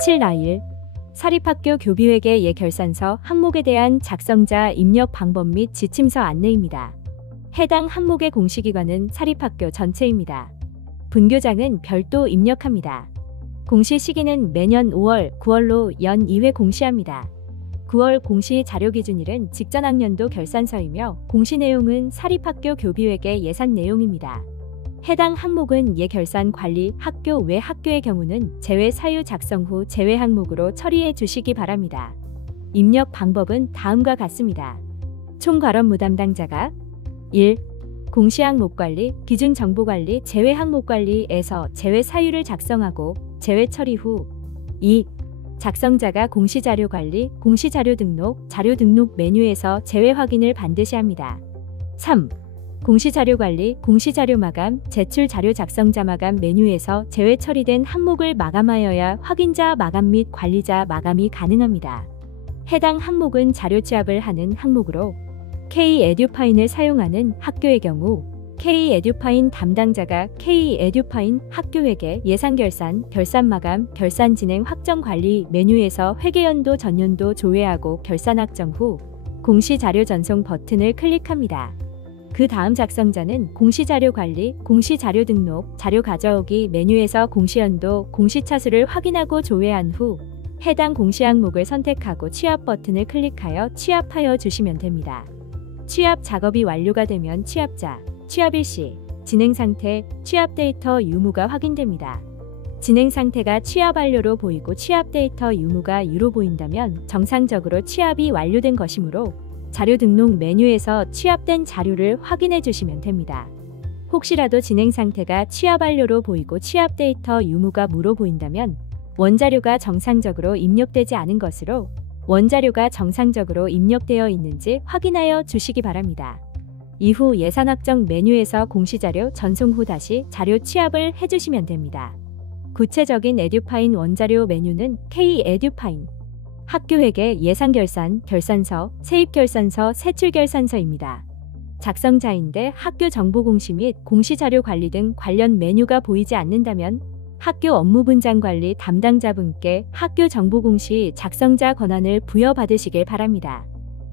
7-1 사립학교 교비회계 예결산서 항목에 대한 작성자 입력 방법 및 지침서 안내입니다. 해당 항목의 공시기관은 사립학교 전체입니다. 분교장은 별도 입력합니다. 공시 시기는 매년 5월, 9월로 연 2회 공시합니다. 9월 공시 자료기준일은 직전 학년도 결산서이며 공시 내용은 사립학교 교비회계 예산 내용입니다. 해당 항목은 예결산 관리 학교 외 학교의 경우는 제외 사유 작성 후 제외 항목으로 처리해 주시기 바랍니다. 입력 방법은 다음과 같습니다. 총괄업무 담당자가 1. 공시 항목 관리, 기준 정보 관리, 제외 항목 관리에서 제외 사유를 작성하고 제외 처리 후 2. 작성자가 공시자료 관리, 공시자료 등록, 자료 등록 메뉴에서 제외 확인을 반드시 합니다. 3. 공시자료 관리, 공시자료 마감, 제출 자료 작성자 마감 메뉴에서 제외 처리된 항목을 마감하여야 확인자 마감 및 관리자 마감이 가능합니다. 해당 항목은 자료 취합을 하는 항목으로 K-에듀파인을 사용하는 학교의 경우 K-에듀파인 담당자가 K-에듀파인 학교회계 예산결산, 결산마감, 결산진행 확정관리 메뉴에서 회계연도 전년도 조회하고 결산 확정 후 공시자료 전송 버튼을 클릭합니다. 그 다음 작성자는 공시자료관리, 공시자료 등록, 자료 가져오기 메뉴에서 공시연도, 공시차수를 확인하고 조회한 후 해당 공시항목을 선택하고 취합 버튼을 클릭하여 취합하여 주시면 됩니다. 취합 작업이 완료가 되면 취합자, 취합일 시, 진행 상태, 취합 데이터 유무가 확인됩니다. 진행 상태가 취합 완료로 보이고 취합 데이터 유무가 유로 보인다면 정상적으로 취합이 완료된 것이므로 자료 등록 메뉴에서 취합된 자료를 확인해 주시면 됩니다. 혹시라도 진행 상태가 취합 완료로 보이고 취합 데이터 유무가 무로 보인다면 원자료가 정상적으로 입력되지 않은 것으로 원자료가 정상적으로 입력되어 있는지 확인하여 주시기 바랍니다. 이후 예산 확정 메뉴에서 공시자료 전송 후 다시 자료 취합을 해주시면 됩니다. 구체적인 에듀파인 원자료 메뉴는 K-에듀파인 학교회계 예산결산, 결산서, 세입결산서, 세출결산서입니다. 작성자인데 학교 정보공시 및 공시자료 관리 등 관련 메뉴가 보이지 않는다면 학교 업무분장관리 담당자분께 학교 정보공시 작성자 권한을 부여받으시길 바랍니다.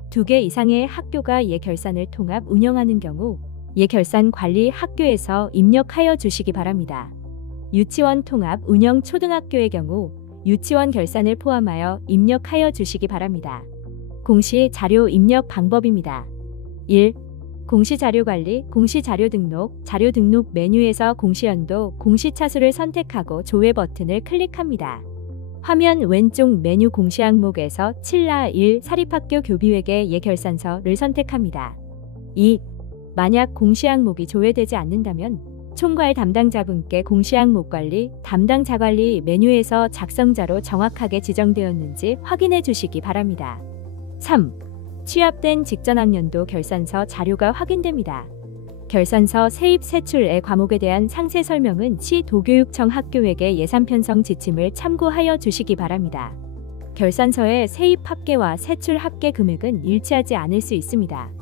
2개 이상의 학교가 예결산을 통합 운영하는 경우 예결산 관리 학교에서 입력하여 주시기 바랍니다. 유치원 통합 운영 초등학교의 경우 유치원 결산을 포함하여 입력하여 주시기 바랍니다. 공시 자료 입력 방법입니다. 1. 공시자료 관리, 공시자료 등록, 자료 등록 메뉴에서 공시연도, 공시차수를 선택하고 조회 버튼을 클릭합니다. 화면 왼쪽 메뉴 공시 항목에서 7-1 사립학교 교비회계 예결산서를 선택합니다. 2. 만약 공시 항목이 조회되지 않는다면 총괄 담당자분께 공시 항목 관리, 담당자 관리 메뉴에서 작성자로 정확하게 지정되었는지 확인해 주시기 바랍니다. 3. 취합된 직전 학년도 결산서 자료가 확인됩니다. 결산서 세입 세출의 과목에 대한 상세 설명은 시도교육청 학교회계 예산 편성 지침을 참고하여 주시기 바랍니다. 결산서의 세입 합계와 세출 합계 금액은 일치하지 않을 수 있습니다.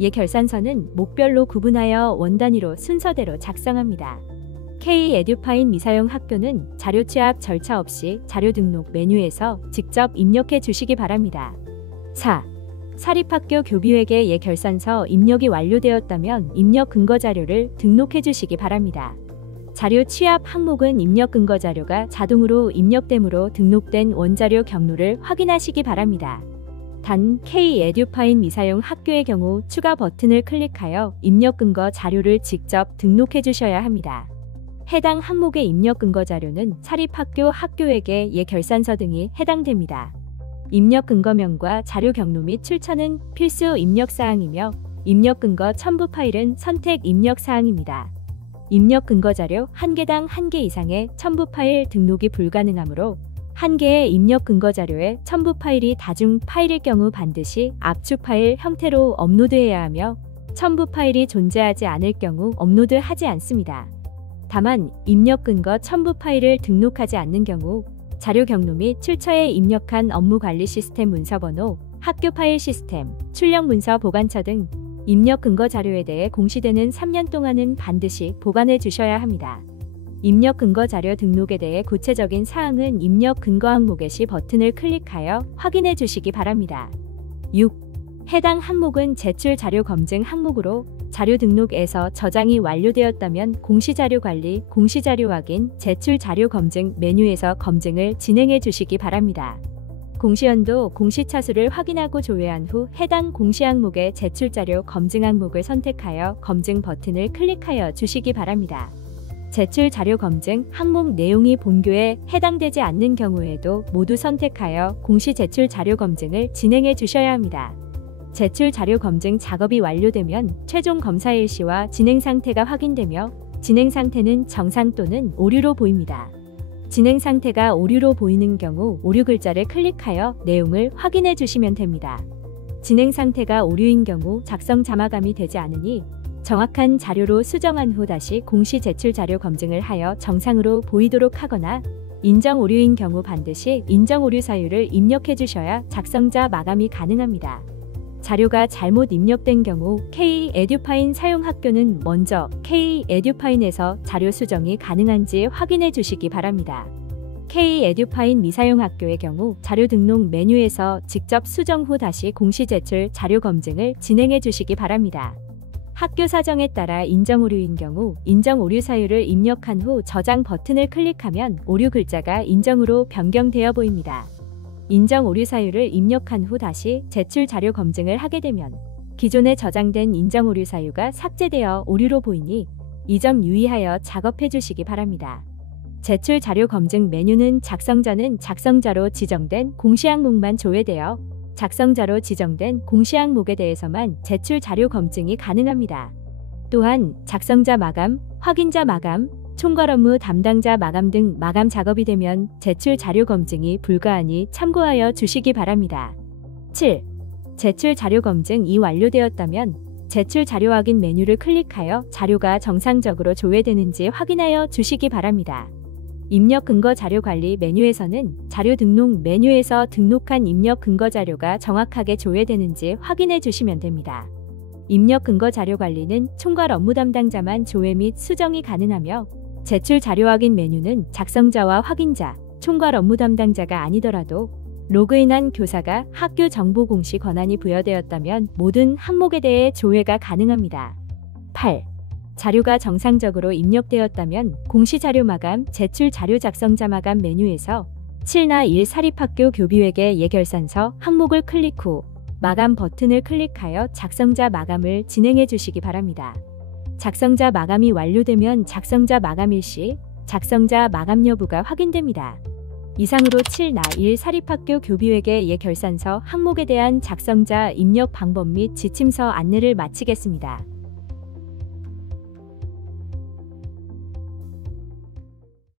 예결산서는 목별로 구분하여 원 단위로 순서대로 작성합니다. K-에듀파인 미사용 학교는 자료 취합 절차 없이 자료 등록 메뉴에서 직접 입력해 주시기 바랍니다. 4. 사립학교 교비회계 예결산서 입력이 완료되었다면 입력 근거 자료를 등록해 주시기 바랍니다. 자료 취합 항목은 입력 근거 자료가 자동으로 입력되므로 등록된 원자료 경로를 확인하시기 바랍니다. 단 K-에듀파인 미사용 학교의 경우 추가 버튼을 클릭하여 입력 근거 자료를 직접 등록해 주셔야 합니다. 해당 항목의 입력 근거 자료는 사립학교 학교회계 예결산서 등이 해당됩니다. 입력 근거명과 자료 경로 및 출처는 필수 입력 사항이며 입력 근거 첨부 파일은 선택 입력 사항입니다. 입력 근거 자료 1개당 1개 이상의 첨부 파일 등록이 불가능하므로 1개의 입력 근거 자료의 첨부 파일이 다중 파일일 경우 반드시 압축 파일 형태로 업로드해야 하며 첨부 파일이 존재하지 않을 경우 업로드하지 않습니다. 다만 입력 근거 첨부 파일을 등록하지 않는 경우 자료 경로 및 출처에 입력한 업무 관리 시스템 문서번호, 학교 파일 시스템, 출력 문서 보관처 등 입력 근거 자료에 대해 공시되는 3년 동안은 반드시 보관해 주셔야 합니다. 입력 근거 자료 등록에 대해 구체적인 사항은 입력 근거 항목의 시 버튼을 클릭하여 확인해 주시기 바랍니다. 6. 해당 항목은 제출 자료 검증 항목으로 자료 등록에서 저장이 완료되었다면 공시자료 관리, 공시자료 확인, 제출 자료 검증 메뉴에서 검증을 진행해 주시기 바랍니다. 공시연도, 공시차수를 확인하고 조회한 후 해당 공시 항목의 제출 자료 검증 항목을 선택하여 검증 버튼을 클릭하여 주시기 바랍니다. 제출 자료 검증 항목 내용이 본교에 해당되지 않는 경우에도 모두 선택하여 공시 제출 자료 검증을 진행해 주셔야 합니다. 제출 자료 검증 작업이 완료되면 최종 검사 일시와 진행 상태가 확인되며 진행 상태는 정상 또는 오류로 보입니다. 진행 상태가 오류로 보이는 경우 오류 글자를 클릭하여 내용을 확인해 주시면 됩니다. 진행 상태가 오류인 경우 작성 자마감이 되지 않으니 정확한 자료로 수정한 후 다시 공시 제출 자료 검증을 하여 정상으로 보이도록 하거나 인정 오류인 경우 반드시 인정 오류 사유를 입력해 주셔야 작성자 마감이 가능합니다. 자료가 잘못 입력된 경우 K-에듀파인 사용 학교는 먼저 K-에듀파인에서 자료 수정이 가능한지 확인해 주시기 바랍니다. K-에듀파인 미사용 학교의 경우 자료 등록 메뉴에서 직접 수정 후 다시 공시 제출 자료 검증을 진행해 주시기 바랍니다. 학교 사정에 따라 인정 오류인 경우 인정 오류 사유를 입력한 후 저장 버튼을 클릭하면 오류 글자가 인정으로 변경되어 보입니다. 인정 오류 사유를 입력한 후 다시 제출 자료 검증을 하게 되면 기존에 저장된 인정 오류 사유가 삭제되어 오류로 보이니 이 점 유의하여 작업해 주시기 바랍니다. 제출 자료 검증 메뉴는 작성자는 작성자로 지정된 공시 항목만 조회되어 작성자로 지정된 공시 항목에 대해서만 제출 자료 검증이 가능합니다. 또한 작성자 마감, 확인자 마감, 총괄 업무 담당자 마감 등 마감 작업이 되면 제출 자료 검증이 불가하니 참고하여 주시기 바랍니다. 7. 제출 자료 검증이 완료되었다면 제출 자료 확인 메뉴를 클릭하여 자료가 정상적으로 조회되는지 확인하여 주시기 바랍니다. 입력 근거 자료 관리 메뉴에서는 자료 등록 메뉴에서 등록한 입력 근거 자료가 정확하게 조회되는지 확인해 주시면 됩니다. 입력 근거 자료 관리는 총괄 업무 담당자만 조회 및 수정이 가능하며 제출 자료 확인 메뉴는 작성자와 확인자, 총괄 업무 담당자가 아니더라도 로그인한 교사가 학교 정보 공시 권한이 부여되었다면 모든 항목에 대해 조회가 가능합니다. 8. 자료가 정상적으로 입력되었다면 공시 자료 마감, 제출 자료 작성자 마감 메뉴에서 7나 1 사립학교 교비회계 예결산서 항목을 클릭 후 마감 버튼을 클릭하여 작성자 마감을 진행해 주시기 바랍니다. 작성자 마감이 완료되면 작성자 마감일 시 작성자 마감 여부가 확인됩니다. 이상으로 7나 1 사립학교 교비회계 예결산서 항목에 대한 작성자 입력 방법 및 지침서 안내를 마치겠습니다.